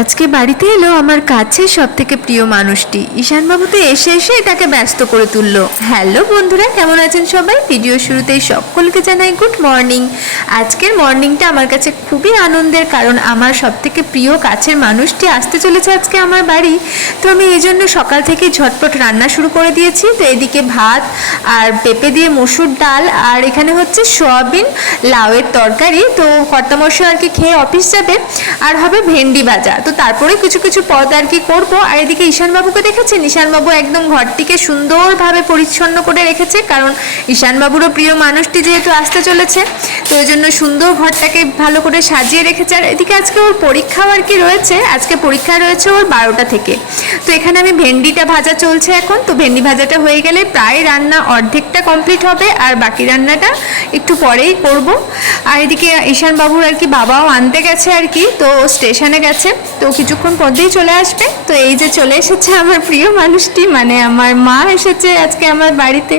আজকে বাড়িতে এলো আমার কাছে সব থেকে প্রিয় মানুষটি। ঈশানবাবু তো এসে এসে এটাকে ব্যস্ত করে তুললো। হ্যালো বন্ধুরা, কেমন আছেন সবাই? ভিডিও শুরুতেই সকলকে জানাই গুড মর্নিং আজকের মর্নিংটা আমার কাছে খুবই আনন্দের কারণ আমার সব থেকে প্রিয় কাছের মানুষটি আসতে চলেছে আজকে আমার বাড়ি। তো আমি এই জন্য সকাল থেকে ঝটপট রান্না শুরু করে দিয়েছি। তো এদিকে ভাত আর পেঁপে দিয়ে মসুর ডাল আর এখানে হচ্ছে সোয়াবিন, লাউয়ের তরকারি। তো কর্তামশাই আর কি খেয়ে অফিস যাবে। আর হবে ভেন্ডি ভাজা। তো তারপরে কিছু কিছু পদ আর কি করব। আর এদিকে ঈশানবাবুকে দেখেছেন? ঈশানবাবু একদম ঘরটিকে সুন্দরভাবে পরিচ্ছন্ন করে রেখেছে, কারণ ঈশানবাবুরও প্রিয় মানুষটি যেহেতু আসতে চলেছে, তো ওই জন্য সুন্দর ঘরটাকে ভালো করে সাজিয়ে রেখেছে। আর এদিকে আজকে ওর পরীক্ষাও আর কি রয়েছে, আজকে পরীক্ষা রয়েছে ওর বারোটা থেকে। তো এখানে আমি ভেন্ডিটা ভাজা চলছে এখন, তো ভেন্ডি ভাজাটা হয়ে গেলে প্রায় রান্না অর্ধেকটা কমপ্লিট হবে, আর বাকি রান্নাটা একটু পরেই করব। আর এদিকে ঈশান বাবুর আর কি বাবাও আনতে গেছে আর কি, তো স্টেশনে গেছে। তো কিছুক্ষণ পরেই চলে আসবে। তো এই যে চলে এসেছে আমার প্রিয় মানুষটি মানে আমার মা এসেছে আজকে আমার বাড়িতে।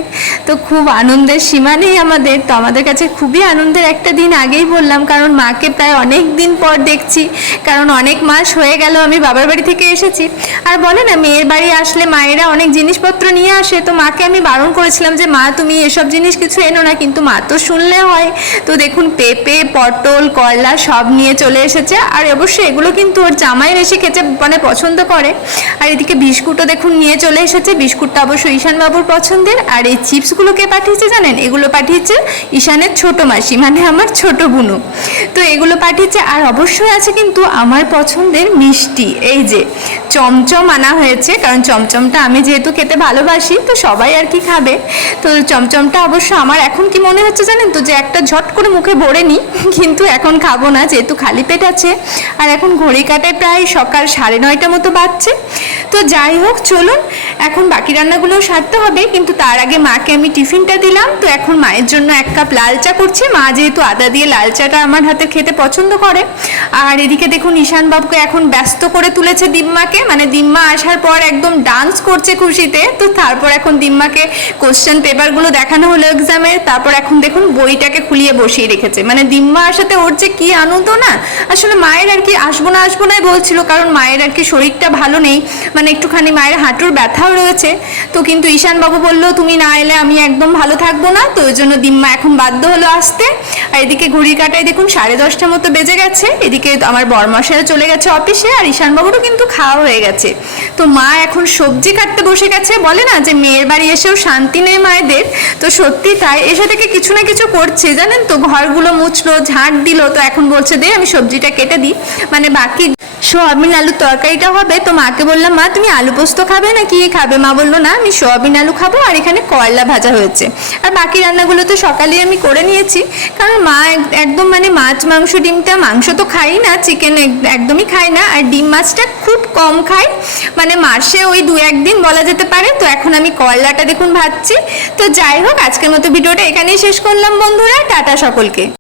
তো খুব আনন্দের সীমা নেই আমাদের। তো আমাদের কাছে খুবই আনন্দের একটা দিন আগেই বললাম, কারণ মাকে প্রায় অনেক দিন পর দেখছি। কারণ অনেক মাস হয়ে গেল আমি বাবার বাড়ি থেকে এসেছি। আর বলে না, মেয়ের বাড়ি আসলে মায়েরা অনেক জিনিসপত্র নিয়ে আসে। তো মাকে আমি বারণ করেছিলাম যে, মা, তুমি এসব জিনিস কিছু এনো না, কিন্তু মা তো শুনলে হয়। তো দেখুন, পেঁপে, পটল করলা সব নিয়ে চলে এসেছে। আর অবশ্যই এগুলো কিন্তু ওর জামাই বেশি খেতে মানে পছন্দ করে। আর এদিকে বিস্কুটও দেখুন নিয়ে চলে এসেছে। বিস্কুটটা অবশ্যই ঈশানবাবুর পছন্দের। আর এই চিপসগুলো কে পাঠিয়েছে জানেন? এগুলো পাঠিয়েছে ঈশানের ছোট মাসি মানে আমার ছোট বুনু। তো এগুলো পাঠিয়েছে। আর অবশ্যই আছে কিন্তু আমার পছন্দের মিষ্টি। এই যে চমচম আনা হয়েছে, কারণ চমচমটা আমি যেহেতু খেতে ভালোবাসি, তো সবাই আর কি খাবে। তো চমচমটা অবশ্য আমার এখন কি মনে হচ্ছে জানেন? তো যে একটা ঝট করে মুখে ভরে নিই কিন্তু এখন খাব না, যেহেতু খালি পেট আছে। আর এখন ঘড়ি কাটায় প্রায় সকাল সাড়ে নয়টা মতো বাজছে। তো যাই হোক চলুন এখন বাকি রান্নাগুলো সারতে হবে, কিন্তু তার আগে মাকে আমি টিফিনটা দিলাম। তো এখন মায়ের জন্য এক কাপ লাল চা করছি। মা যেহেতু আদা দিয়ে লাল চাটা আমার হাতে খেতে পছন্দ করে। আর এদিকে দেখুন ঈশান বাবুকে এখন ব্যস্ত করে তুলেছে দিম্মাকে। মানে দিম্মা আসার পর একদম ডান্স করছে খুশিতে। তো তারপর এখন দিম্মাকে কোশ্চেন পেপারগুলো দেখানো হলো এক্সামের তারপর এখন দেখুন বইটাকে খুলিয়ে বসিয়ে রেখেছে। মানে দিম্মা আসাতে ওর যে কি আনন্দ না, আসলে মায়ের আর কি আসব না আসব নাই বলছিল। কারণ মায়ের আর কি শরীরটা ভালো নেই। মানে একটুখানি মায়ের হাঁটুর ব্যথাও রয়েছে। তো কিন্তু ঈশান বাবু বলল, তুমি না এলে আমি একদম ভালো থাকব না, তো ওই জন্য দিম্মা এখন বাধ্য হলো আসতে। আর এদিকে ঘড়ি কাটায় দেখুন, সাড়ে দশটা মতো বেজে গেছে। এদিকে আমার বরমশাইও চলে গেছে অফিসে, আর ঈশান বাবুরও কিন্তু খাওয়া হয়ে গেছে। তো মা এখন সবজি কাটতে বসে গেছে। বলে না যে, মেয়ের বাড়ি এসেও শান্তি নেই মায়েদের। তো সত্যি তাই, এসে থেকে কিছু না কিছু করছে, জানেন তো? ঘরগুলো মুছলো, ঝাঁট দিল, তো এখন বলছে, দে, আমি সবজিটা কেটে দিই। মানে বাকি সোয়াবিন আলুর তরকারিটা হবে। তো মাকে বললাম, মা, তুমি আলু পোস্ত খাবে না? কি খাবে? মা বলল, না, আমি সোয়াবিন আলু খাব আর এখানে করলা ভাজা হয়েছে। আর বাকি রান্নাগুলো তো সকালেই আমি করে নিয়েছি। কারণ মা একদম মানে মাছ, মাংস, ডিমটা, মাংস তো খাই না চিকেন একদমই খাই না। আর ডিম মাছটা খুব কম খাই। মানে মাসে ওই দু একদিন বলা যেতে পারে। তো এখন আমি করলাটা দেখুন ভাজছি। তো যাই হোক, আজকের মতো ভিডিওটা এখানেই শেষ করলাম বন্ধুরা। টাটা সকলকে।